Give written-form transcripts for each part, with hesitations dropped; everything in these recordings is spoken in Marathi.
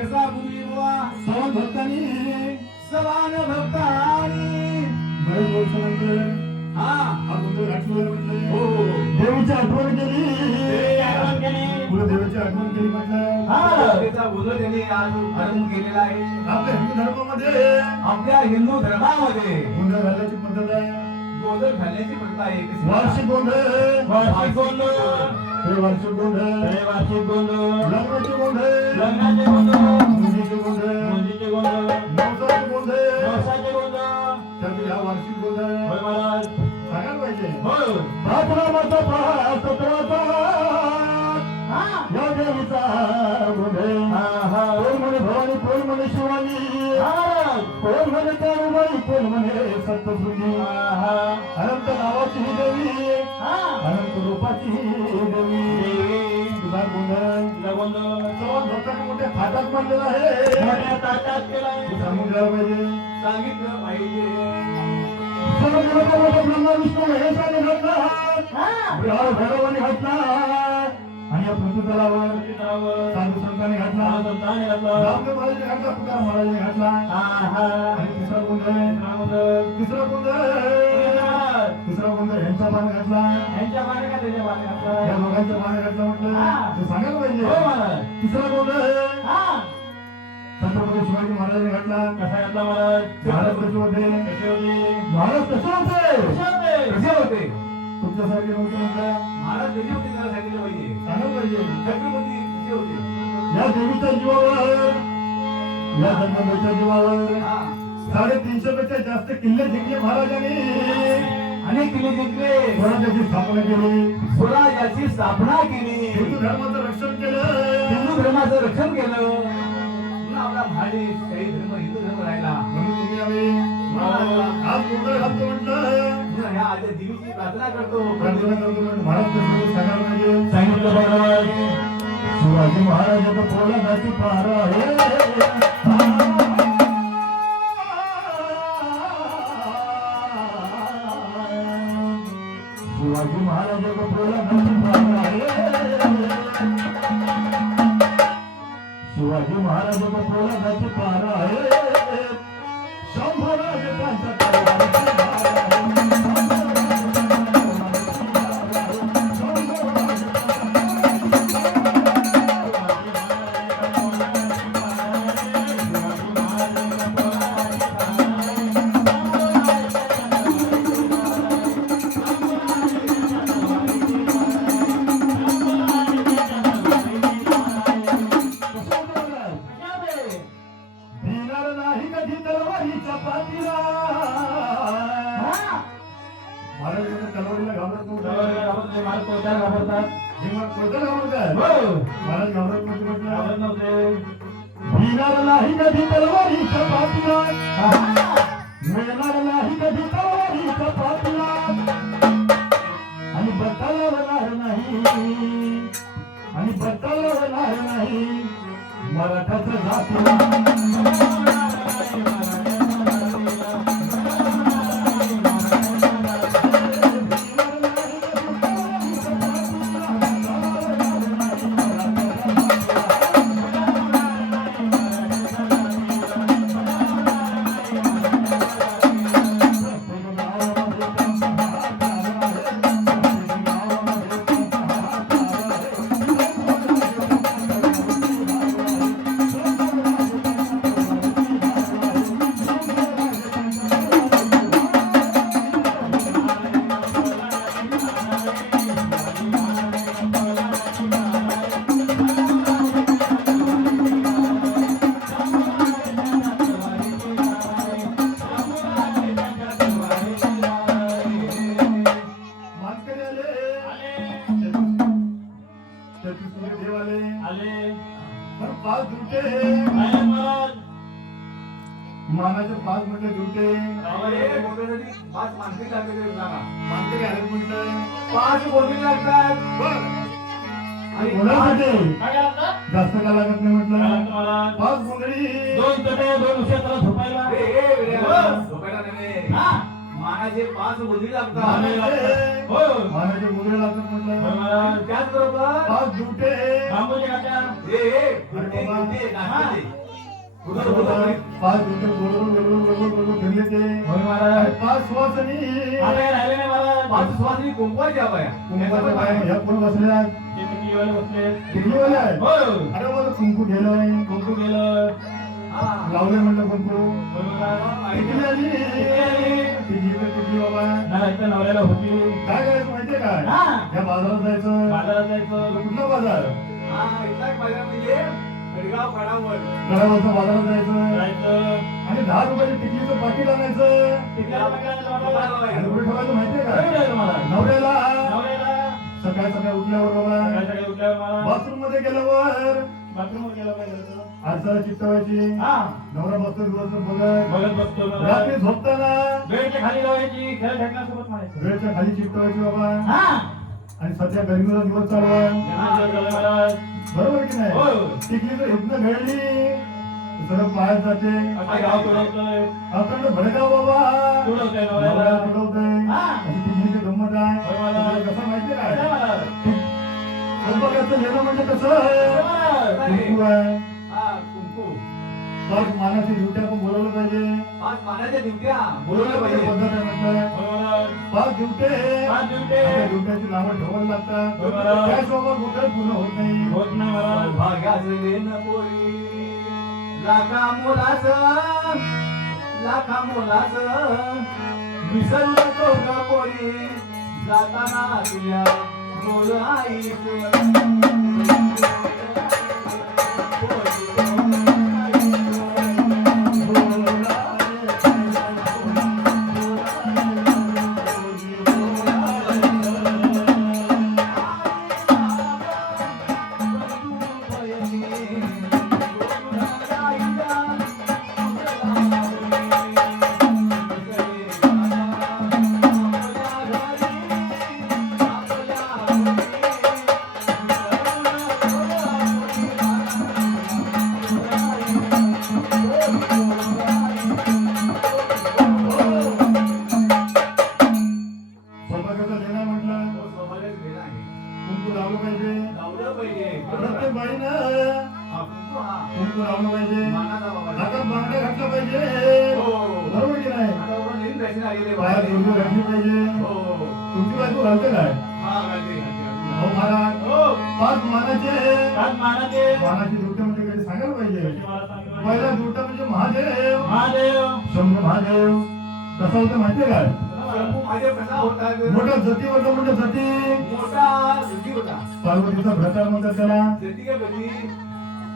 कसा भूमी बुवा सवान भक्तांनी सवान भक्तानी बरेच वर्षानंतर हा हा गोंधळ घातला म्हटलं. हो देवीची आठवण केली, आठवण केली कुलदेवीची आठवण केली म्हटलं. हा त्याचा गोंधळ त्यांनी आज आरंभ केलेला आहे. आपल्या हिंदू धर्मामध्ये आपल्या हिंदू धर्मामध्ये गोंधळ घालायची पद्धत आहे. गोंधळ घालण्याची प्रथा आहे. कशी? वार्षिक गोंधळ, वार्षिक गोंधळ, वार्षिक गोंधळ, वार्षिक गोंधळ, लग्नाचे गोंधळ, लग्नाचे गोंधळ, मुलीचे गोंधळ, मुलीचे गोंधळ, नवसाचे गोंधळ, नवसाचे गोंधळ. त्यात या वार्षिक गोंधळ होय महाराज. सांगायला पाहिजे. होय. भातरामाचा पाच तत्वाचा हा. या देवीचा गोंधळ. हा, हा. कोण म्हणे भवानी, कोण म्हणे शिवानी, हा. कोण म्हणे त्यानुबाई, कोण म्हणे सप्तशृंगी. हा. अनंत नावाची ही देवी, हा. अनंत रूपाची ही देवी. तुझा गोंधळ, तुझा गोंधळ सर्वात भक्तांनी मोठ्या थाटात मांडलेला आहे. मोठ्या ताटात केलाय. तू सांगून द्यायला पाहिजे. सांगितलं पाहिजे. सर्व देवतांमध्ये ब्रह्मा विष्णू महेशाने घातला, हा. विहार भैरवाने घातला, आणि या पृथ्वीतलावर चित्रावर साधू संतांनी घातला, संतांनी घातला. रामदेव महाराजांनी घातला, तुकाराम महाराजांनी घातला. हा, हा. आणि तिसरा गोंधळ, तिसरा गोंधळ. तिसरा गोंधळ, तिसरा गोंधळ यांचा मान घातला, यांच्या माने का त्याच्या माने या घातला? दोघांचा मान घातला म्हटलं. हा. ते सांगायला हो पाहिजे. महाराज. तिसरा गोंधळ हा. छत्रपती शिवाजी महाराजांनी घातला. कसा घातला महाराज? महाराज कसे होते, कसे होते? महाराज कसे होते, कसे होते? कसे होते? तुमच्यासारखे नव्हते म्हटलं. महाराज कसे होते जरा सांगितलं पाहिजे. सांगायला पाहिजे. छत्रपती कसे होते? या देवीच्या जीवावर, या जगदंबेच्या जीवावर हा. 350 पेक्षा जास्त किल्ले जिंकले महाराजांनी. अनेक किल्ले जिंकले. स्वराज्याची स्थापना केली, स्वराज्याची स्थापना केली. हिंदू धर्माचं रक्षण केलं. हिंदू धर्माचं रक्षण केलं. पुन्हा आपला महादेश शाही धर्म हिंदू धर्म राहिला. म्हणून तुम्ही आम्ही आज गोंधळ घालतो म्हटलं, पुन्हा ह्या आजच्या देवीची प्रार्थना करतो. प्रार्थना करतो म्हटलं. महाराज कसं सांगायला पाहिजे. सांगितलं महाराज. शिवाजी महाराजाचं पोलादाची पार आहे. शिवाजी महाराजाचं पोलादाची पार आहे. शिवाजी महाराजाचं पोलादाची पार आहे. शंभराजांच्या तलवारीची धार भिणार नाही कधी तलवारीच्या पाठीला. महाराज तलवारीला घाबरत नव्हते. महाराज कोणत्या घाबरतात? हे मग कोणत्या घाबरतात? हो. महाराज घाबरत नव्हते म्हटलं. घाबरत नव्हते. भिणार नाही कधी तलवारीच्या पाठीला, मिळणार नाही कधी तलवारीच्या पाठीला, आणि बदला होणार नाही, आणि बदला होणार नाही मराठाचं जातीला. पाच दुटे मानाचे 5 म्हटले दुटे पाच मानकरी लागले सांगा. मानकरी आहेत म्हटलं. 5 बोलणी लागतात. बरं आणि कोणासाठी काय लागतं? जास्त का लागत नाही म्हटलं. महाराज 5 गोंधळी 2 चटे 2 क्षेत्र झोपायला. झोपायला नव्हे. हा. मानाचे 5 बोली लागतात. मानाचे हो. मानाचे गोंधळी लागतात म्हटलं. महाराज त्याचबरोबर 5 दुटे बांबूच्या काट्या. हे, हे, गुड्डे, गुड्डे, नाश्ते. पाच दिवस बरोबर फिरले ते होय महाराज. पाच सुवासनी आता काय राहिले नाही महाराज. पाच सुवासिनी कुंकवाच्या बाया. कुंकवाच्या बाया ह्या कोण बसल्या ते टिकलीवाले बसले. टिकलीवाले आहे हो. अरे मला कुंकू गेलंय कुंकू गेलं. हा. लावले म्हणलं कुंकू होय महाराज. टिकली आली टिकली बाबा नाही तर नवऱ्याला होती. काय करायचं माहितीये काय हा. या बाजारात जायचं बाजारात जायचं. कुठला बाजार हा, इथला एक बाजार म्हणजे गडगाव गडावर. गडावरच्या बाजारात जायचं जायचं. आणि 10 रुपयाच्या टिकलीचं पाकिट आणायचं टिकलीला पकडायचं महाराज. आणि कुठे ठेवायचं माहितीये काय काय करायचं महाराज? नवऱ्याला नवऱ्याला सकाळी सकाळी उठल्यावर बाबा सकाळी सकाळी उठल्यावर महाराज बाथरूम मध्ये गेल्यावर बाथरूमवर गेलं काय करायचं? आरसाला चिकटवायची हा. नवरा बसतो दिवसभर बघत बघत बसतो महाराज. रात्री झोपताना बेडच्या खाली लावायची. खेळ ढकण्यासोबत म्हणायचं. वेळच्या खाली चिकटवायची बाबा हा. आणि सध्या गरमीचा दिवस चालू आहे जनावर झालं महाराज. बरोबर की नाही हो. टिकलीचं हितनं घडली सगळं पायात जाते आता गाव तुडवतोय. आपण भडकाव बाबा तुडवतोय नवऱ्याला नवऱ्याला. तुडवतोय हा. अशी टिकलीची गंमत आहे होय मला. तुला कसं माहितीये काय काय महाराज? स्वयंपाकाचं लेणं म्हणजे कसं काय आहे महाराज? कुंकू आहे हा, कुंकू. पाच मानाची ड्युट्या पण बोलवलं पाहिजे पाच मानाच्या दिवट्या बोलवलं बोलवलं पाहिजे पाहिजे. पद्धत आहे म्हटलं होय महाराज. पाच ड्युटे पाच ड्युटे. त्या ड्युट्याची नावं ठेवायला लागतात होय महाराज. त्याशिवाय गोंधळ पूर्ण होत नाही होत नाही महाराज. भाग्याचे नपोरी लाखा मोलाच विसरला तो गपोरी जाताना तुया मोर स्वयंपाकाचं लेणं म्हटलं कुंकू लावलं पाहिजे प्रत्येक बाईनं कुंकू लावलं पाहिजे हातात बांगड्या घातल्या पाहिजे बरोबर की नाही पायात जोडणी घातली पाहिजे तुमची बायको घालते काय हो महाराज पाच मानाचे आज मानाचे. मानाची दुट्टे म्हणजे कधी सांगायला पाहिजे मला सांगा. पहिला दुट्टा म्हणजे महादेव महादेव. शंभर महादेव कसं होतं माहितीये काय मोठा जतीवरचा म्हणजे जती पार्वतीचा भ्रता म्हणतात त्याला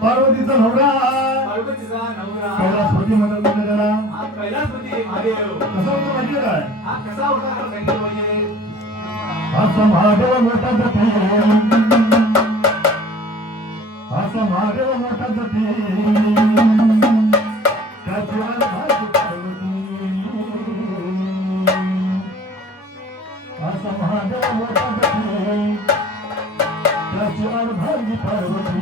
पार्वतीचा नवरा कैलासपती म्हणतात त्याला कसं होतं माहितीये काय असा महादेव मोठा जती असा महादेव मोठा जती त्याशिवाय भाग्य पार्वती असा महादेव मोठा जती त्याशिवाय भाग्य पार्वती